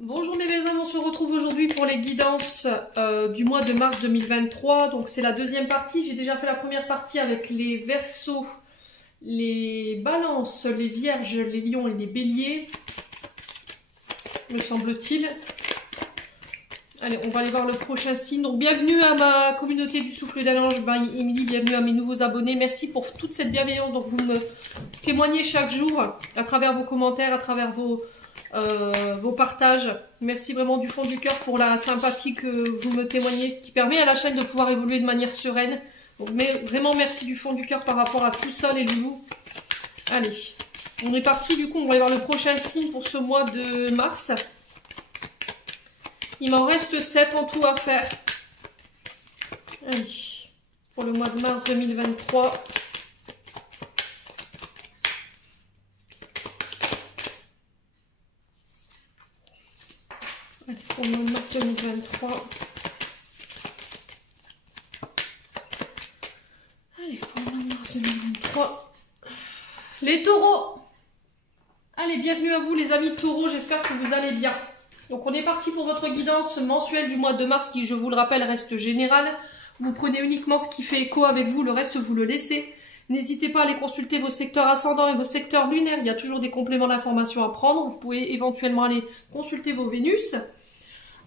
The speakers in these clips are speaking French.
Bonjour mes belles âmes, on se retrouve aujourd'hui pour les guidances du mois de mars 2023. Donc c'est la deuxième partie. J'ai déjà fait la première partie avec les Verseaux, les Balances, les Vierges, les Lions et les Béliers, me semble-t-il. Allez, on va aller voir le prochain signe. Donc bienvenue à ma communauté du souffle d'Ange, Émilie, bienvenue à mes nouveaux abonnés. Merci pour toute cette bienveillance. Donc vous me témoignez chaque jour à travers vos commentaires, à travers vos partages. Merci vraiment du fond du cœur pour la sympathie que vous me témoignez, qui permet à la chaîne de pouvoir évoluer de manière sereine. Donc vraiment merci du fond du cœur par rapport à tout ça les loulous. Allez, on est parti du coup, on va aller voir le prochain signe pour ce mois de mars. Il m'en reste 7 en tout à faire. Allez, pour le mois de mars 2023. Allez, pour le mois de mars 2023. Allez, pour le mois de mars 2023. Les taureaux. Allez, bienvenue à vous les amis taureaux, j'espère que vous allez bien. Donc on est parti pour votre guidance mensuelle du mois de mars qui, je vous le rappelle, reste générale. Vous prenez uniquement ce qui fait écho avec vous, le reste vous le laissez. N'hésitez pas à aller consulter vos secteurs ascendants et vos secteurs lunaires, il y a toujours des compléments d'informations à prendre. Vous pouvez éventuellement aller consulter vos Vénus.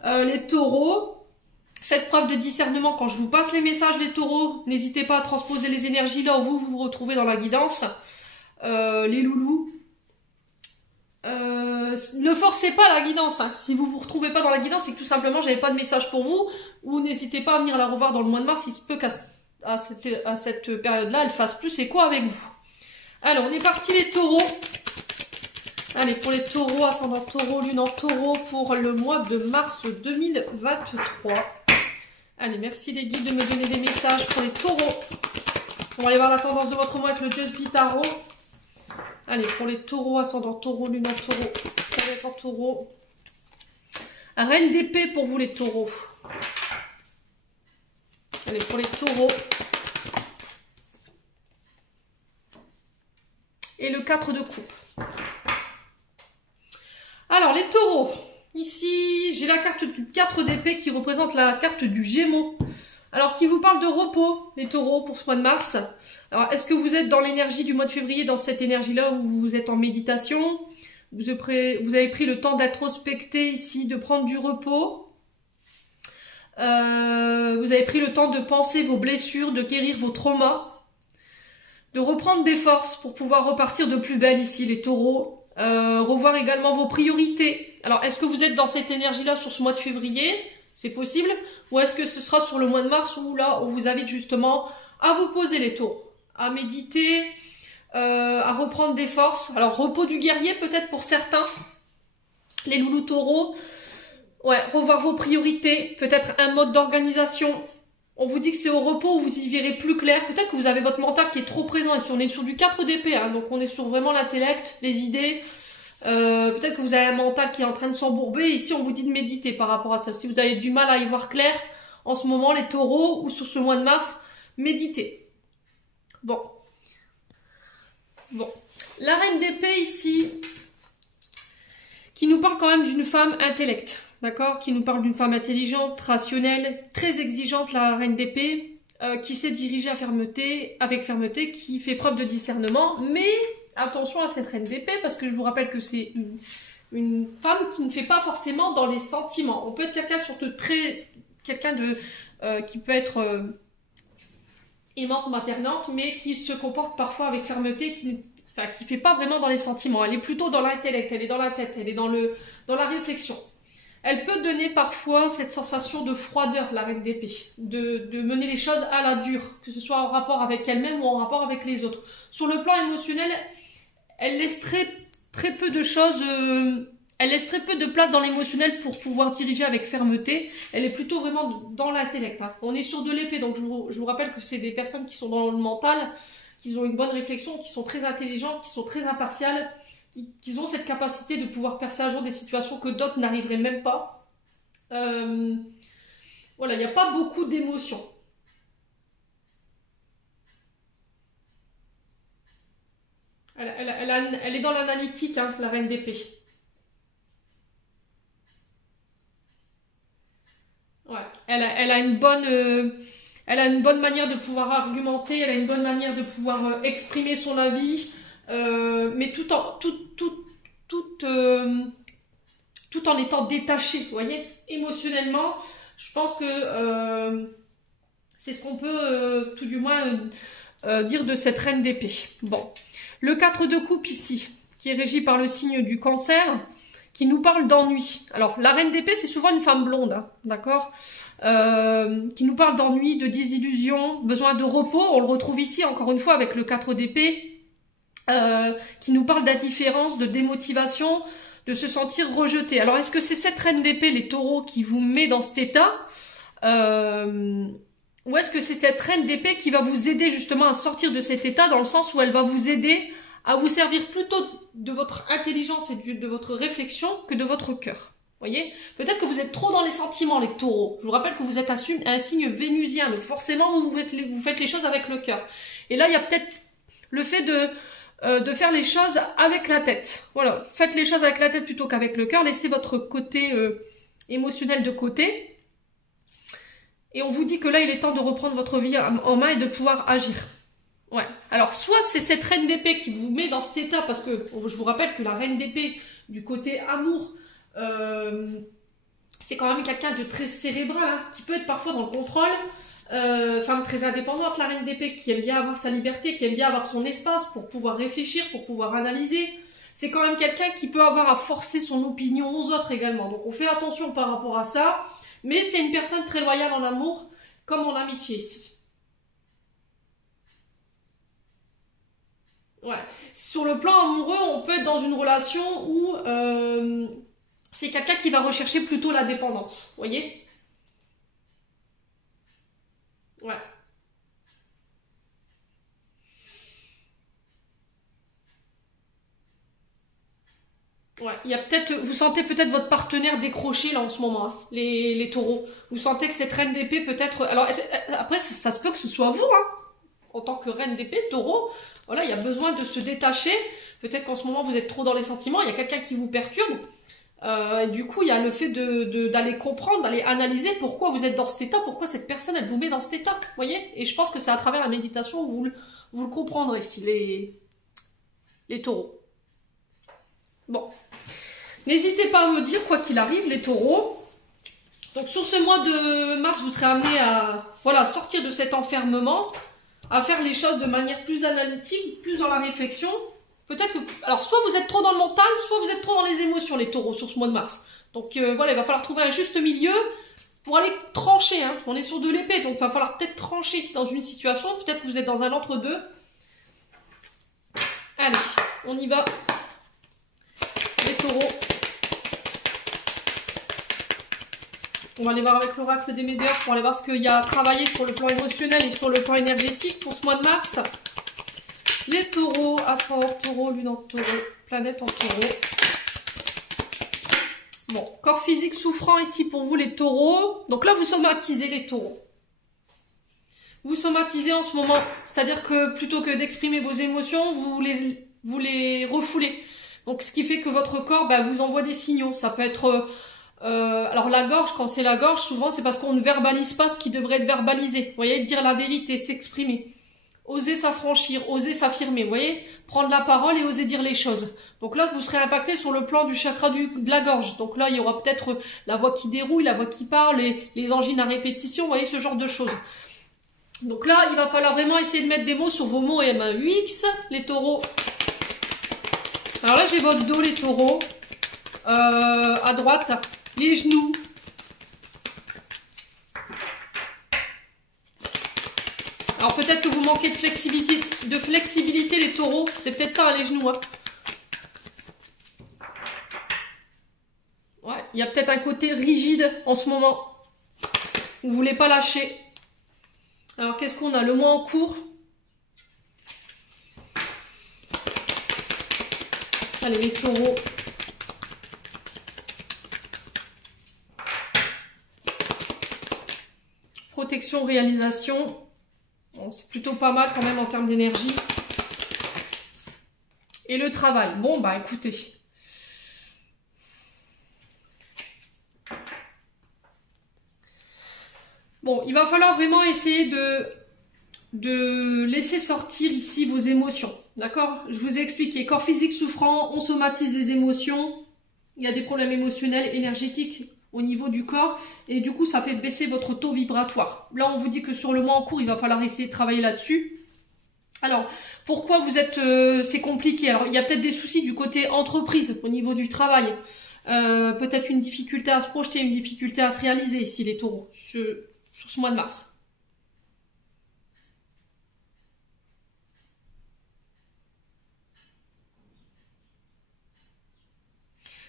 Les taureaux, faites preuve de discernement quand je vous passe les messages des taureaux. N'hésitez pas à transposer les énergies là où vous vous retrouvez dans la guidance. Les loulous. Ne forcez pas la guidance, hein. Si vous vous retrouvez pas dans la guidance, c'est que tout simplement j'avais pas de message pour vous, ou n'hésitez pas à venir la revoir dans le mois de mars, il se peut qu'à cette période-là, elle fasse plus et quoi avec vous. Alors, on est parti les taureaux. Allez, pour les taureaux, ascendant taureau, lune en taureau, pour le mois de mars 2023. Allez, merci les guides de me donner des messages pour les taureaux. On va aller voir la tendance de votre mois avec le Just Be Tarot. Allez, pour les taureaux, ascendant taureau, lune en taureau, planète en taureau. Reine d'épée pour vous les taureaux. Allez, pour les taureaux. Et le 4 de coupe. Alors, les taureaux. Ici, j'ai la carte du 4 d'épée qui représente la carte du Gémeaux. Alors, qui vous parle de repos, les taureaux, pour ce mois de mars. Alors, est-ce que vous êtes dans l'énergie du mois de février, dans cette énergie-là où vous êtes en méditation? Vous avez pris le temps d'introspecter ici, de prendre du repos. Vous avez pris le temps de penser vos blessures, de guérir vos traumas. De reprendre des forces pour pouvoir repartir de plus belle ici, les taureaux. Revoir également vos priorités. Alors, est-ce que vous êtes dans cette énergie-là sur ce mois de février? C'est possible. Ou est-ce que ce sera sur le mois de mars où là, on vous invite justement à vous poser les taureaux, à méditer, à reprendre des forces. Alors, repos du guerrier peut-être pour certains. Les loulous taureaux. Ouais, revoir vos priorités. Peut-être un mode d'organisation. On vous dit que c'est au repos où vous y verrez plus clair. Peut-être que vous avez votre mental qui est trop présent. Ici, on est sur du 4 d'épée. Hein, donc, on est sur vraiment l'intellect, les idées. Peut-être que vous avez un mental qui est en train de s'embourber. Ici, on vous dit de méditer par rapport à ça. Si vous avez du mal à y voir clair, en ce moment, les taureaux, ou sur ce mois de mars, méditez. Bon. La reine d'épée ici, qui nous parle quand même d'une femme intellect. D'accord? Qui nous parle d'une femme intelligente, rationnelle, très exigeante, la reine d'épée, qui sait diriger avec fermeté, qui fait preuve de discernement, mais attention à cette reine d'épée, parce que je vous rappelle que c'est une femme qui ne fait pas forcément dans les sentiments. On peut être quelqu'un qui peut être aimante, maternante, mais qui se comporte parfois avec fermeté, qui fait pas vraiment dans les sentiments. Elle est plutôt dans l'intellect, elle est dans la tête, elle est dans la réflexion. Elle peut donner parfois cette sensation de froideur, la reine d'épée, de mener les choses à la dure, que ce soit en rapport avec elle-même ou en rapport avec les autres. Sur le plan émotionnel, elle laisse très peu de choses, elle laisse très peu de place dans l'émotionnel pour pouvoir diriger avec fermeté. Elle est plutôt vraiment dans l'intellect. Hein. On est sur de l'épée, donc je vous rappelle que c'est des personnes qui sont dans le mental, qui ont une bonne réflexion, qui sont très intelligentes, qui sont très impartiales, qui ont cette capacité de pouvoir percer à jour des situations que d'autres n'arriveraient même pas. Voilà, il n'y a pas beaucoup d'émotions. Elle est dans l'analytique, hein, la reine d'épée. elle a une bonne... elle a une bonne manière de pouvoir argumenter, elle a une bonne manière de pouvoir exprimer son avis, mais tout en étant détachée, vous voyez, émotionnellement. Je pense que c'est ce qu'on peut tout du moins dire de cette reine d'épée. Bon, le 4 de coupe ici, qui est régi par le signe du cancer, qui nous parle d'ennui. Alors, la reine d'épée, c'est souvent une femme blonde, hein, d'accord, qui nous parle d'ennui, de désillusion, besoin de repos. On le retrouve ici, encore une fois, avec le 4 d'épée, qui nous parle d'indifférence, de démotivation, de se sentir rejeté. Alors, est-ce que c'est cette reine d'épée, les taureaux, qui vous met dans cet état ou est-ce que c'est cette reine d'épée qui va vous aider justement à sortir de cet état, dans le sens où elle va vous aider à vous servir plutôt de votre intelligence et de votre réflexion que de votre cœur. Voyez, peut-être que vous êtes trop dans les sentiments, les taureaux. Je vous rappelle que vous êtes un signe vénusien, donc forcément vous faites les choses avec le cœur. Et là, il y a peut-être le fait de faire les choses avec la tête. Voilà, faites les choses avec la tête plutôt qu'avec le cœur. Laissez votre côté émotionnel de côté. Et on vous dit que là, il est temps de reprendre votre vie en main et de pouvoir agir. Ouais. Alors, soit c'est cette reine d'épée qui vous met dans cet état, parce que je vous rappelle que la reine d'épée, du côté amour, c'est quand même quelqu'un de très cérébral, hein, qui peut être parfois dans le contrôle, femme très indépendante, la reine d'épée, qui aime bien avoir sa liberté, qui aime bien avoir son espace pour pouvoir réfléchir, pour pouvoir analyser. C'est quand même quelqu'un qui peut avoir à forcer son opinion aux autres également. Donc, on fait attention par rapport à ça. Mais c'est une personne très loyale en amour, comme en amitié ici. Ouais. Sur le plan amoureux, on peut être dans une relation où c'est quelqu'un qui va rechercher plutôt la dépendance. Vous voyez? Ouais. Ouais, il y a peut-être, vous sentez peut-être votre partenaire décroché là en ce moment, hein, les taureaux. Vous sentez que cette reine d'épée peut-être... Alors après, ça se peut que ce soit vous, hein, en tant que reine d'épée, taureau. Voilà, il y a besoin de se détacher. Peut-être qu'en ce moment vous êtes trop dans les sentiments, il y a quelqu'un qui vous perturbe. Et du coup, il y a le fait d'aller comprendre, d'aller analyser pourquoi vous êtes dans cet état, pourquoi cette personne elle vous met dans cet état, vous voyez. Et je pense que c'est à travers la méditation où vous le comprendrez, si les taureaux. Bon. N'hésitez pas à me dire, quoi qu'il arrive, les taureaux. Donc sur ce mois de mars, vous serez amenés à sortir de cet enfermement, à faire les choses de manière plus analytique, plus dans la réflexion. Peut-être que... Alors soit vous êtes trop dans le mental, soit vous êtes trop dans les émotions, les taureaux, sur ce mois de mars. Donc voilà, il va falloir trouver un juste milieu pour aller trancher. Hein. On est sur de l'épée, donc il va falloir peut-être trancher ici dans une situation. Peut-être que vous êtes dans un entre-deux. Allez, on y va. Les taureaux. On va aller voir avec l'oracle des Médéors pour aller voir ce qu'il y a à travailler sur le plan émotionnel et sur le plan énergétique pour ce mois de mars. Les taureaux, ascendant taureau, lune en taureau, planète en taureau. Bon, corps physique souffrant ici pour vous les taureaux. Donc là, vous somatisez les taureaux. Vous somatisez en ce moment, c'est-à-dire que plutôt que d'exprimer vos émotions, vous les refoulez. Donc ce qui fait que votre corps vous envoie des signaux. Ça peut être... alors la gorge, quand c'est la gorge, souvent c'est parce qu'on ne verbalise pas ce qui devrait être verbalisé. Vous voyez, dire la vérité, s'exprimer. Oser s'affranchir, oser s'affirmer, vous voyez, prendre la parole et oser dire les choses. Donc là, vous serez impacté sur le plan du chakra de la gorge. Donc là, il y aura peut-être la voix qui dérouille, la voix qui parle, les angines à répétition, vous voyez, ce genre de choses. Donc là, il va falloir vraiment essayer de mettre des mots sur vos mots M-A-U-X, les taureaux. Alors là, j'ai votre dos, les taureaux, à droite, les genoux. Alors peut-être que vous manquez de flexibilité les taureaux. C'est peut-être ça, les genoux. Hein. Ouais, il y a peut-être un côté rigide en ce moment. Vous ne voulez pas lâcher. Alors qu'est-ce qu'on a? Le mois en cours. Allez, les taureaux. Protection, réalisation. Bon, c'est plutôt pas mal quand même en termes d'énergie. Et le travail. Bon, bah écoutez. Bon, il va falloir vraiment essayer de laisser sortir ici vos émotions. D'accord? Je vous ai expliqué. Corps physique souffrant, on somatise les émotions. Il y a des problèmes émotionnels, énergétiques au niveau du corps. Et du coup, ça fait baisser votre taux vibratoire. Là, on vous dit que sur le mois en cours, il va falloir essayer de travailler là-dessus. Alors, pourquoi vous êtes... c'est compliqué. Alors, il y a peut-être des soucis du côté entreprise, au niveau du travail. Peut-être une difficulté à se projeter, une difficulté à se réaliser ici, les taureaux, sur ce mois de mars.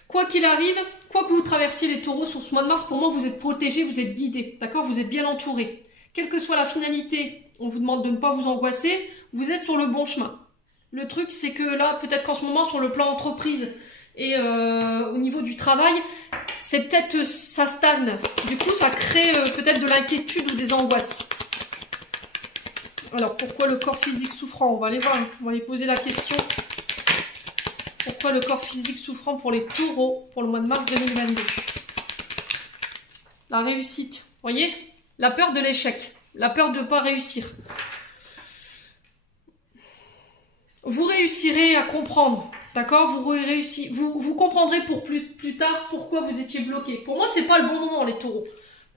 Quoi qu'il arrive, quoi que vous traversiez les taureaux sur ce mois de mars, pour moi, vous êtes protégés, vous êtes guidés, d'accord? Vous êtes bien entourés. Quelle que soit la finalité, on vous demande de ne pas vous angoisser, vous êtes sur le bon chemin. Le truc, c'est que là, peut-être qu'en ce moment, sur le plan entreprise et au niveau du travail, c'est peut-être ça stagne. Du coup, ça crée peut-être de l'inquiétude ou des angoisses. Alors, pourquoi le corps physique souffrant? On va aller voir, on va aller poser la question. Pourquoi le corps physique souffrant pour les taureaux pour le mois de mars 2022? La réussite, vous voyez? La peur de l'échec, la peur de ne pas réussir. Vous réussirez à comprendre, d'accord? Vous comprendrez pour plus tard pourquoi vous étiez bloqué. Pour moi, c'est pas le bon moment, les taureaux.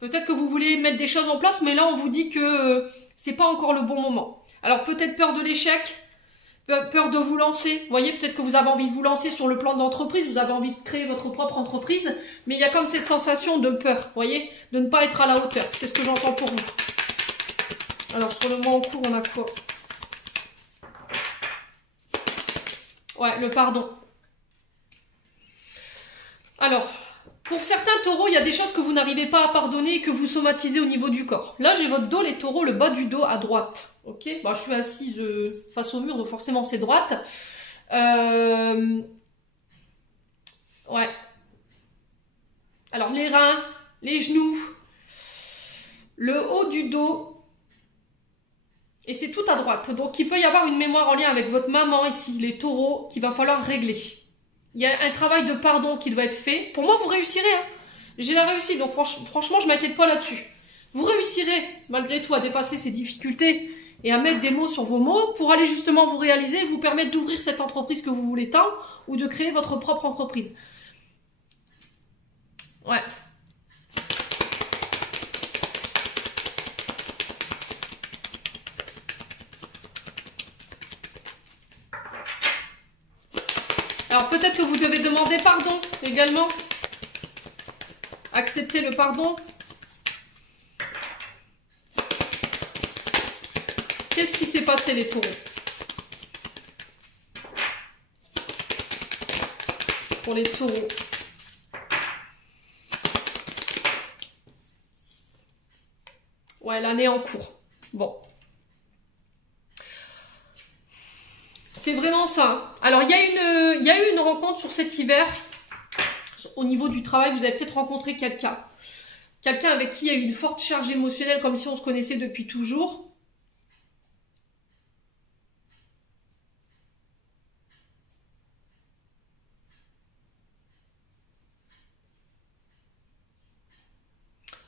Peut-être que vous voulez mettre des choses en place, mais là, on vous dit que c'est pas encore le bon moment. Alors, peut-être peur de l'échec, peur de vous lancer. Vous voyez, peut-être que vous avez envie de vous lancer sur le plan d'entreprise, vous avez envie de créer votre propre entreprise, mais il y a comme cette sensation de peur, vous voyez, de ne pas être à la hauteur. C'est ce que j'entends pour vous. Alors, sur le mois en cours, on a quoi? Ouais, le pardon. Alors, pour certains taureaux, il y a des choses que vous n'arrivez pas à pardonner et que vous somatisez au niveau du corps. Là, j'ai votre dos, les taureaux, le bas du dos à droite. Ok, bon, je suis assise face au mur, donc forcément c'est droite. Ouais. Alors, les reins, les genoux, le haut du dos. Et c'est tout à droite. Donc, il peut y avoir une mémoire en lien avec votre maman ici, les taureaux, qu'il va falloir régler. Il y a un travail de pardon qui doit être fait. Pour moi, vous réussirez. Hein. J'ai la réussite, donc franchement, je m'inquiète pas là-dessus. Vous réussirez, malgré tout, à dépasser ces difficultés et à mettre des mots sur vos mots pour aller justement vous réaliser et vous permettre d'ouvrir cette entreprise que vous voulez tant ou de créer votre propre entreprise. Ouais. Alors peut-être que vous devez demander pardon également. Accepter le pardon. Qu'est-ce qui s'est passé les taureaux? Pour les taureaux. Ouais, l'année en cours. Bon. C'est vraiment ça. Alors, il y a eu une rencontre sur cet hiver. Au niveau du travail, vous avez peut-être rencontré quelqu'un. Quelqu'un avec qui il y a eu une forte charge émotionnelle, comme si on se connaissait depuis toujours.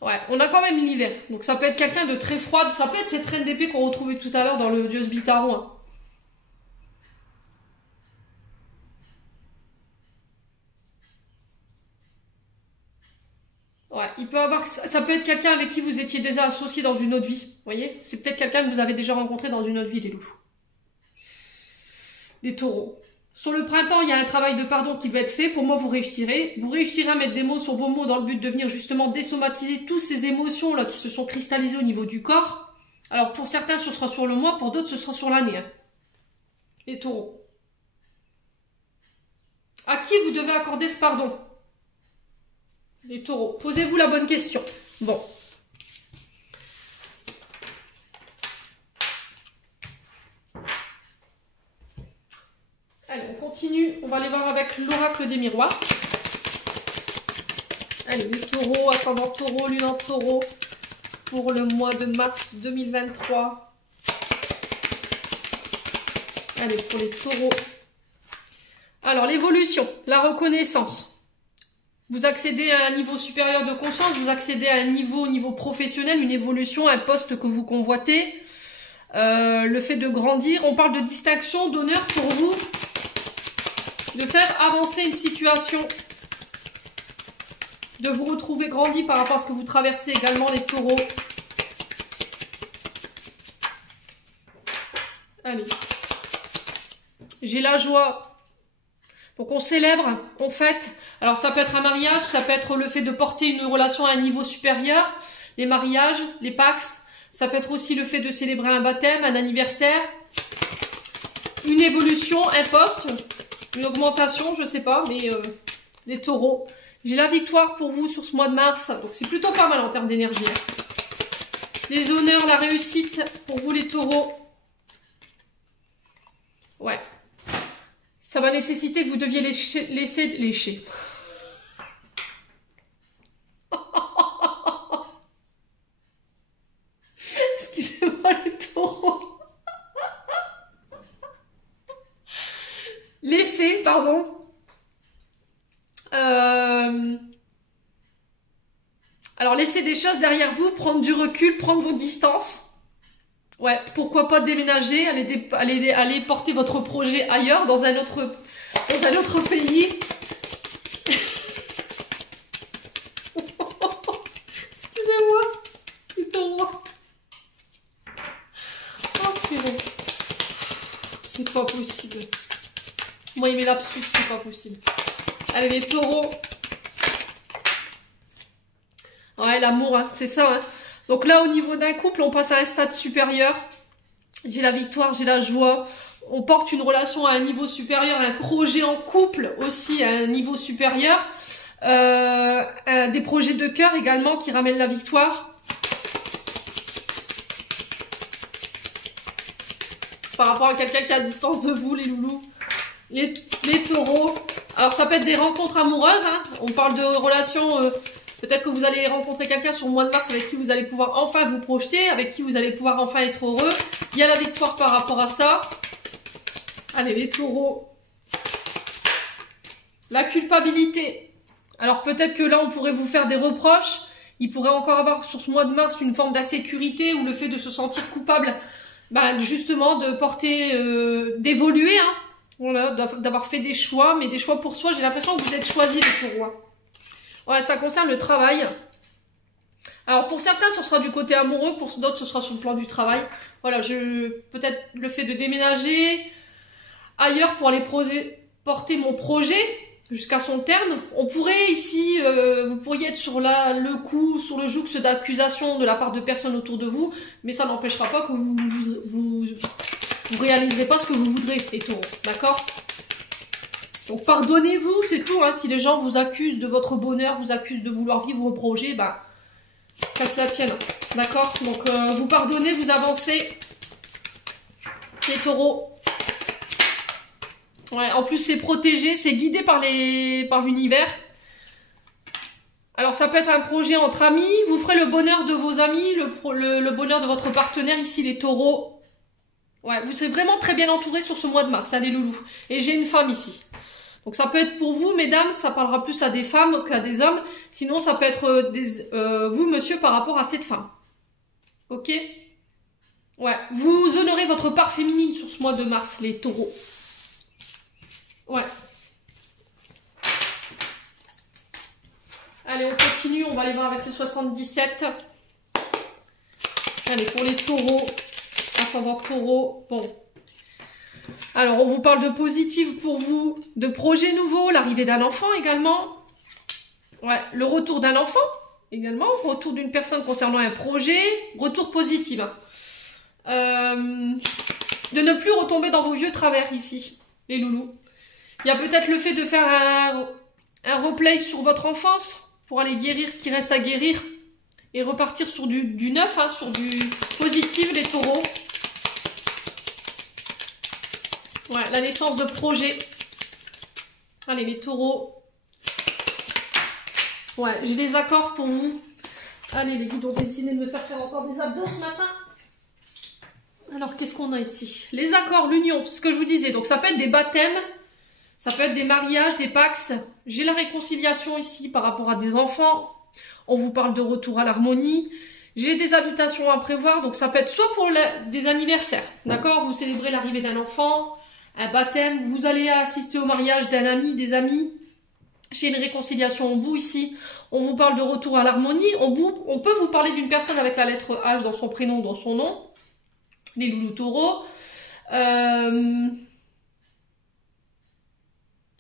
Ouais, on a quand même l'hiver. Donc, ça peut être quelqu'un de très froid. Ça peut être cette reine d'épée qu'on retrouvait tout à l'heure dans le dieu Bitaro. Hein. Ouais, il peut avoir, ça peut être quelqu'un avec qui vous étiez déjà associé dans une autre vie. Vous voyez? C'est peut-être quelqu'un que vous avez déjà rencontré dans une autre vie, les loups. Les taureaux. Sur le printemps, il y a un travail de pardon qui va être fait. Pour moi, vous réussirez. Vous réussirez à mettre des mots sur vos mots dans le but de venir justement désomatiser toutes ces émotions là qui se sont cristallisées au niveau du corps. Alors, pour certains, ce sera sur le mois. Pour d'autres, ce sera sur l'année. Hein. Les taureaux. À qui vous devez accorder ce pardon? Les taureaux. Posez-vous la bonne question. Bon. Allez, on continue. On va aller voir avec l'oracle des miroirs. Allez, les taureaux, ascendant taureau, lune en taureau pour le mois de mars 2023. Allez, pour les taureaux. Alors, l'évolution, la reconnaissance. Vous accédez à un niveau supérieur de conscience, vous accédez à un niveau professionnel, une évolution, un poste que vous convoitez. Le fait de grandir, on parle de distinction, d'honneur pour vous, de faire avancer une situation, de vous retrouver grandi par rapport à ce que vous traversez également les taureaux. Allez, j'ai la joie. Donc on célèbre, on fête. Alors ça peut être un mariage, ça peut être le fait de porter une relation à un niveau supérieur, les mariages, les Pax. Ça peut être aussi le fait de célébrer un baptême, un anniversaire, une évolution, un poste, une augmentation, je sais pas, mais les taureaux. J'ai la victoire pour vous sur ce mois de mars, donc c'est plutôt pas mal en termes d'énergie. Les honneurs, la réussite pour vous les taureaux. Ouais. Ça va nécessiter que vous deviez lécher. Excusez-moi les taureaux. Laisser, pardon. Alors laissez des choses derrière vous, prendre du recul, prendre vos distances. Ouais, pourquoi pas déménager, aller porter votre projet ailleurs, dans un autre pays. Excusez-moi, c'est moi. Oh purée. C'est pas possible. Moi, il met l'absous, c'est pas possible. Allez, les taureaux. Ouais, l'amour, hein, c'est ça, hein. Donc là, au niveau d'un couple, on passe à un stade supérieur. J'ai la victoire, j'ai la joie. On porte une relation à un niveau supérieur, un projet en couple aussi à un niveau supérieur. Des projets de cœur également qui ramènent la victoire. Par rapport à quelqu'un qui est à distance de vous, les loulous. Les taureaux. Alors ça peut être des rencontres amoureuses, hein. On parle de relations... Peut-être que vous allez rencontrer quelqu'un sur le mois de mars avec qui vous allez pouvoir enfin vous projeter, avec qui vous allez pouvoir enfin être heureux. Il y a la victoire par rapport à ça. Allez, les taureaux. La culpabilité. Alors peut-être que là, on pourrait vous faire des reproches. Il pourrait encore avoir sur ce mois de mars une forme d'insécurité ou le fait de se sentir coupable, justement de porter, d'évoluer, hein. Voilà, d'avoir fait des choix, mais des choix pour soi. J'ai l'impression que vous êtes choisis les taureaux. Ouais, ça concerne le travail. Alors pour certains, ce sera du côté amoureux, pour d'autres, ce sera sur le plan du travail. Voilà, peut-être le fait de déménager ailleurs pour aller porter mon projet jusqu'à son terme. On pourrait ici, vous pourriez être sur le coup, sur le joug d'accusations de la part de personnes autour de vous, mais ça n'empêchera pas que vous réaliserez pas ce que vous voudrez, les taureaux, d'accord ? Donc pardonnez-vous, c'est tout, hein. Si les gens vous accusent de votre bonheur, vous accusent de vouloir vivre vos projets, qu'à cela tienne, d'accord? Donc vous pardonnez, vous avancez, les taureaux. Ouais, en plus c'est protégé, c'est guidé par l'univers. Alors ça peut être un projet entre amis, vous ferez le bonheur de vos amis, le bonheur de votre partenaire, ici les taureaux. Ouais, vous serez vraiment très bien entouré sur ce mois de mars, allez loulou. Et j'ai une femme ici. Donc ça peut être pour vous, mesdames, ça parlera plus à des femmes qu'à des hommes. Sinon, ça peut être vous, monsieur, par rapport à cette femme. Ok? Ouais, vous honorez votre part féminine sur ce mois de mars, les taureaux. Ouais. Allez, on continue, on va aller voir avec le 77. Allez, pour les taureaux, ascendant taureau, bon. Alors, on vous parle de positif pour vous, de projets nouveaux, l'arrivée d'un enfant également. Ouais, le retour d'un enfant également, retour d'une personne concernant un projet, retour positif. De ne plus retomber dans vos vieux travers ici, les loulous. Il y a peut-être le fait de faire un replay sur votre enfance pour aller guérir ce qui reste à guérir et repartir sur du neuf, hein, sur du positif, les taureaux. Ouais, la naissance de projets. Allez, les taureaux. Ouais, j'ai des accords pour vous. Allez, les guides ont décidé de me faire encore des abdos ce matin. Alors, qu'est-ce qu'on a ici? Les accords, l'union, ce que je vous disais. Donc, ça peut être des baptêmes, ça peut être des mariages, des pax, j'ai la réconciliation ici par rapport à des enfants. On vous parle de retour à l'harmonie. J'ai des invitations à prévoir, donc ça peut être soit pour des anniversaires, d'accord? Vous célébrez l'arrivée d'un enfant, un baptême, vous allez assister au mariage d'un ami, des amis. J'ai une réconciliation au bout ici. On vous parle de retour à l'harmonie. On peut vous parler d'une personne avec la lettre H dans son prénom, dans son nom. Les loulous taureaux.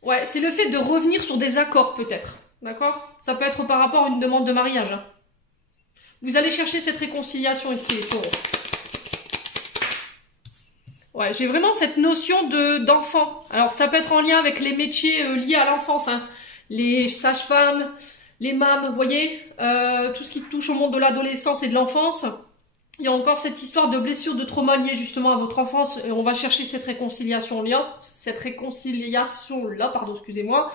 Ouais, c'est le fait de revenir sur des accords peut-être. D'accord? Ça peut être par rapport à une demande de mariage. Hein. Vous allez chercher cette réconciliation ici, les taureaux. Ouais, j'ai vraiment cette notion d'enfant. Alors, ça peut être en lien avec les métiers liés à l'enfance. Hein. Les sages-femmes, les mâmes, vous voyez, tout ce qui touche au monde de l'adolescence et de l'enfance. Il y a encore cette histoire de blessure, de trauma liée justement à votre enfance. Et on va chercher cette réconciliation-là, pardon, excusez-moi.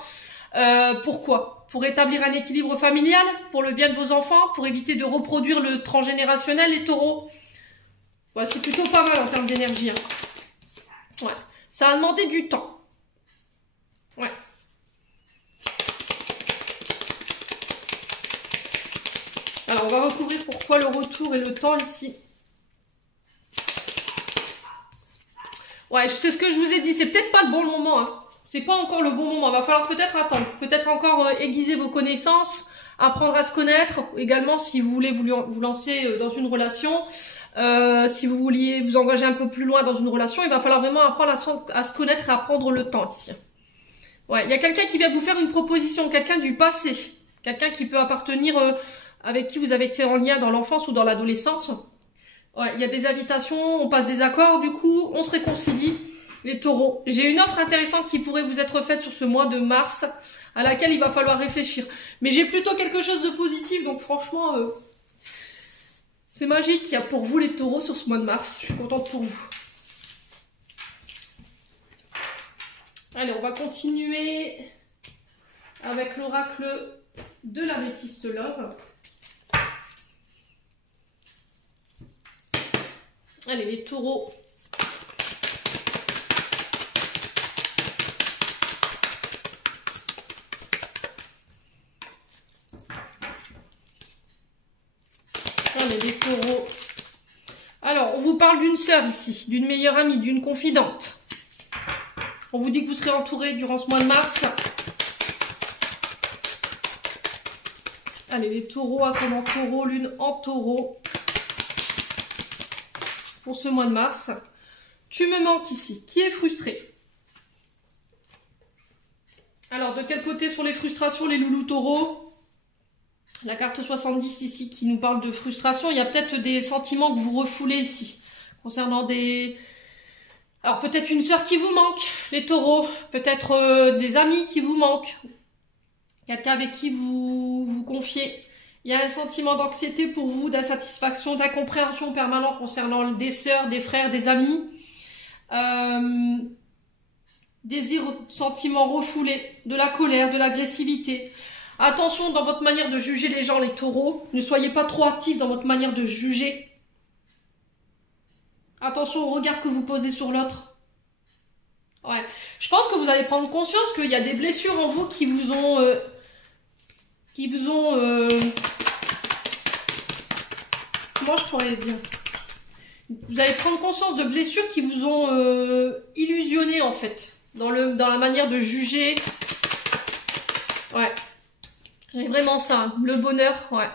Pourquoi? Pour établir un équilibre familial, pour le bien de vos enfants, pour éviter de reproduire le transgénérationnel, les taureaux. Ouais, c'est plutôt pas mal en termes d'énergie. Hein. Ouais. Ça a demandé du temps. Ouais. Alors, on va recouvrir pourquoi le retour et le temps ici. Ouais, c'est ce que je vous ai dit. C'est peut-être pas le bon moment. Hein. C'est pas encore le bon moment. Il va falloir peut-être attendre. Peut-être encore aiguiser vos connaissances, apprendre à se connaître. Également, si vous voulez vous lancer dans une relation, si vous vouliez vous engager un peu plus loin dans une relation, il va falloir vraiment apprendre à se connaître et à prendre le temps ici. Ouais, il y a quelqu'un qui vient vous faire une proposition, quelqu'un du passé. Quelqu'un qui peut appartenir... avec qui vous avez été en lien dans l'enfance ou dans l'adolescence. Ouais, il y a des invitations, on passe des accords, du coup, on se réconcilie, les taureaux. J'ai une offre intéressante qui pourrait vous être faite sur ce mois de mars, à laquelle il va falloir réfléchir. Mais j'ai plutôt quelque chose de positif, donc franchement, c'est magique qu'il y a pour vous les taureaux sur ce mois de mars. Je suis contente pour vous. Allez, on va continuer avec l'oracle de l'améthyste love. Allez, les taureaux. Allez, les taureaux. Alors, on vous parle d'une sœur ici, d'une meilleure amie, d'une confidente. On vous dit que vous serez entouré durant ce mois de mars. Allez, les taureaux, ascendant taureau, lune en taureau. Pour ce mois de mars. Tu me manques ici. Qui est frustré? Alors, de quel côté sont les frustrations, les loulous taureaux? La carte 70 ici qui nous parle de frustration. Il y a peut-être des sentiments que vous refoulez ici. Concernant des... Alors, peut-être une sœur qui vous manque, les taureaux. Peut-être des amis qui vous manquent. Quelqu'un avec qui vous confiez. Il y a un sentiment d'anxiété pour vous, d'insatisfaction, d'incompréhension permanente concernant des sœurs, des frères, des amis. Désir, sentiments refoulés, de la colère, de l'agressivité. Attention dans votre manière de juger les gens, les taureaux. Ne soyez pas trop actifs dans votre manière de juger. Attention au regard que vous posez sur l'autre. Ouais. Je pense que vous allez prendre conscience qu'il y a des blessures en vous qui vous ont... comment je pourrais dire? Vous allez prendre conscience de blessures qui vous ont illusionné en fait. Dans la manière de juger. Ouais. J'ai vraiment ça. Hein. Le bonheur, ouais.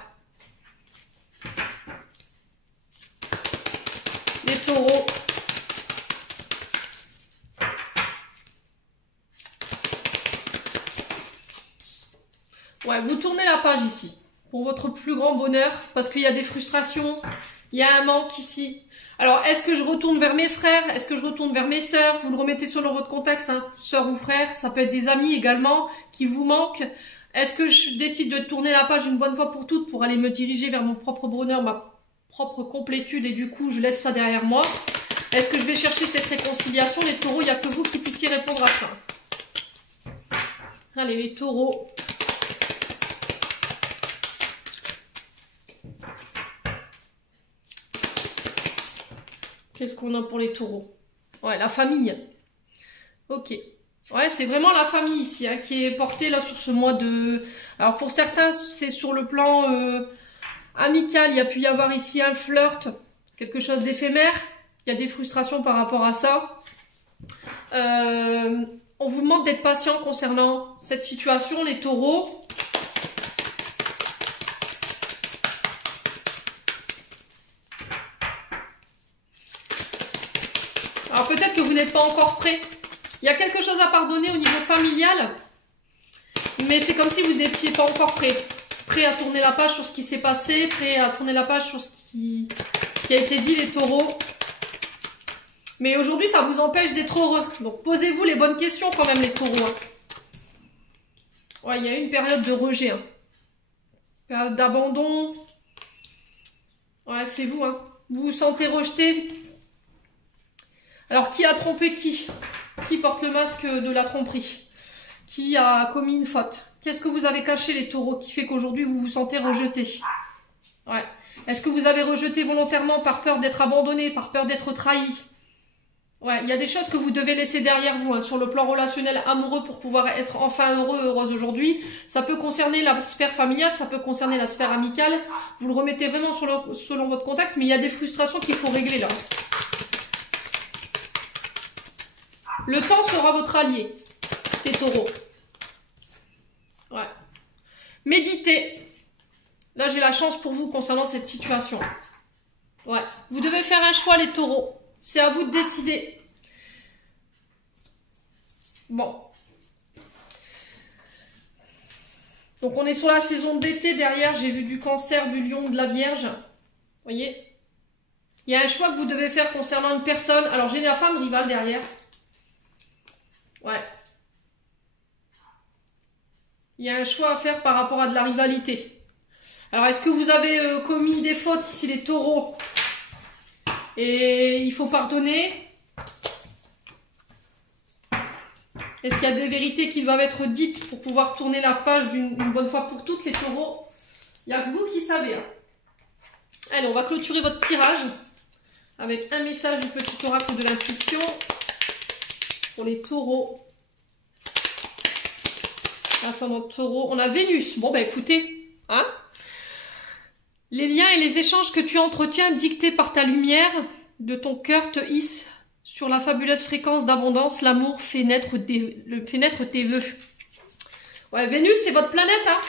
Les taureaux. Ouais, vous tournez la page ici. Pour votre plus grand bonheur. Parce qu'il y a des frustrations. Il y a un manque ici. Alors, est-ce que je retourne vers mes frères? Est-ce que je retourne vers mes sœurs? Vous le remettez selon votre contexte, hein. Sœurs ou frères. Ça peut être des amis également qui vous manquent. Est-ce que je décide de tourner la page une bonne fois pour toutes pour aller me diriger vers mon propre bonheur, ma propre complétude et du coup, je laisse ça derrière moi? Est-ce que je vais chercher cette réconciliation? Les taureaux, il n'y a que vous qui puissiez répondre à ça. Allez, les taureaux. Qu'est-ce qu'on a pour les taureaux? Ouais, la famille. Ok. Ouais, c'est vraiment la famille ici hein, qui est portée là sur ce mois de... Alors pour certains, c'est sur le plan amical. Il y a pu y avoir ici un flirt, quelque chose d'éphémère. Il y a des frustrations par rapport à ça. On vous demande d'être patient concernant cette situation, les taureaux. Alors peut-être que vous n'êtes pas encore prêts. Il y a quelque chose à pardonner au niveau familial, mais c'est comme si vous n'étiez pas encore prêt. Prêt à tourner la page sur ce qui s'est passé, prêt à tourner la page sur ce qui a été dit, les taureaux. Mais aujourd'hui, ça vous empêche d'être heureux. Donc posez-vous les bonnes questions quand même, les taureaux. Hein. Ouais, il y a une période de rejet. Hein. Période d'abandon. Ouais, c'est vous. Hein. Vous vous sentez rejeté. Alors, qui a trompé qui? Qui porte le masque de la tromperie? Qui a commis une faute? Qu'est-ce que vous avez caché, les taureaux, qui fait qu'aujourd'hui vous vous sentez rejeté? Ouais. Est-ce que vous avez rejeté volontairement par peur d'être abandonné, par peur d'être trahi? Ouais, il y a des choses que vous devez laisser derrière vous hein, sur le plan relationnel amoureux pour pouvoir être enfin heureux, heureuse aujourd'hui. Ça peut concerner la sphère familiale, ça peut concerner la sphère amicale. Vous le remettez vraiment selon votre contexte, mais il y a des frustrations qu'il faut régler là. Le temps sera votre allié, les taureaux. Ouais. Méditez. Là, j'ai la chance pour vous concernant cette situation. Ouais. Vous devez faire un choix, les taureaux. C'est à vous de décider. Bon. Donc, on est sur la saison d'été. Derrière, j'ai vu du Cancer, du Lion, de la Vierge. Vous voyez? Il y a un choix que vous devez faire concernant une personne. Alors, j'ai la femme rivale derrière. Ouais. Il y a un choix à faire par rapport à de la rivalité. Alors, est-ce que vous avez commis des fautes ici, les taureaux? Et il faut pardonner. Est-ce qu'il y a des vérités qui doivent être dites pour pouvoir tourner la page d'une bonne fois pour toutes, les taureaux? Il n'y a que vous qui savez. Hein. Allez, on va clôturer votre tirage avec un message du petit oracle de l'intuition pour les taureaux. Ascendant taureau. On a Vénus. Bon, bah écoutez, hein? Les liens et les échanges que tu entretiens dictés par ta lumière de ton cœur te hissent sur la fabuleuse fréquence d'abondance. L'amour fait naître tes vœux. Ouais, Vénus, c'est votre planète, hein?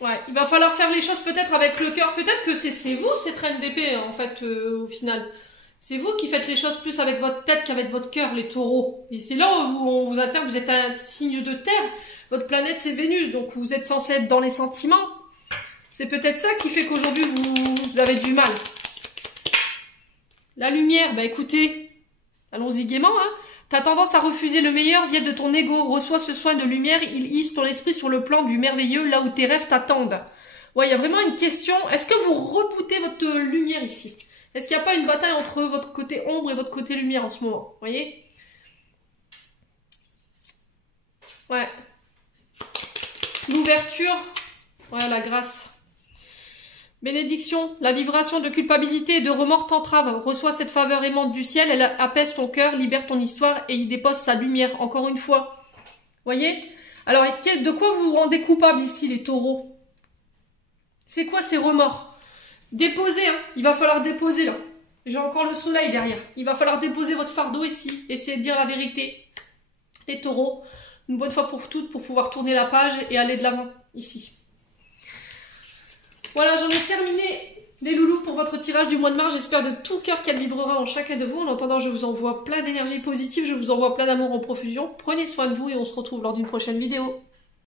Ouais, il va falloir faire les choses peut-être avec le cœur. Peut-être que c'est vous, cette reine d'épée, en fait, au final. C'est vous qui faites les choses plus avec votre tête qu'avec votre cœur, les taureaux. Et c'est là où on vous atteint, vous êtes un signe de terre. Votre planète, c'est Vénus, donc vous êtes censé être dans les sentiments. C'est peut-être ça qui fait qu'aujourd'hui, vous avez du mal. La lumière, bah écoutez, allons-y gaiement, hein. T'as tendance à refuser le meilleur, vient de ton ego. Reçois ce soin de lumière, il hisse ton esprit sur le plan du merveilleux, là où tes rêves t'attendent. Ouais, il y a vraiment une question. Est-ce que vous rebootez votre lumière ici? Est-ce qu'il n'y a pas une bataille entre votre côté ombre et votre côté lumière en ce moment? Vous voyez? Ouais. L'ouverture. Ouais, la grâce. Bénédiction. La vibration de culpabilité et de remords t'entrave. Reçois cette faveur aimante du ciel. Elle apaise ton cœur, libère ton histoire et il dépose sa lumière. Encore une fois. Vous voyez? Alors, de quoi vous vous rendez coupable ici, les taureaux? C'est quoi ces remords? Déposez, hein. Il va falloir déposer là. J'ai encore le soleil derrière. Il va falloir déposer votre fardeau ici. Essayez de dire la vérité. Les taureaux, une bonne fois pour toutes pour pouvoir tourner la page et aller de l'avant ici. Voilà, j'en ai terminé les loulous pour votre tirage du mois de mars. J'espère de tout cœur qu'elle vibrera en chacun de vous. En attendant, je vous envoie plein d'énergie positive. Je vous envoie plein d'amour en profusion. Prenez soin de vous et on se retrouve lors d'une prochaine vidéo.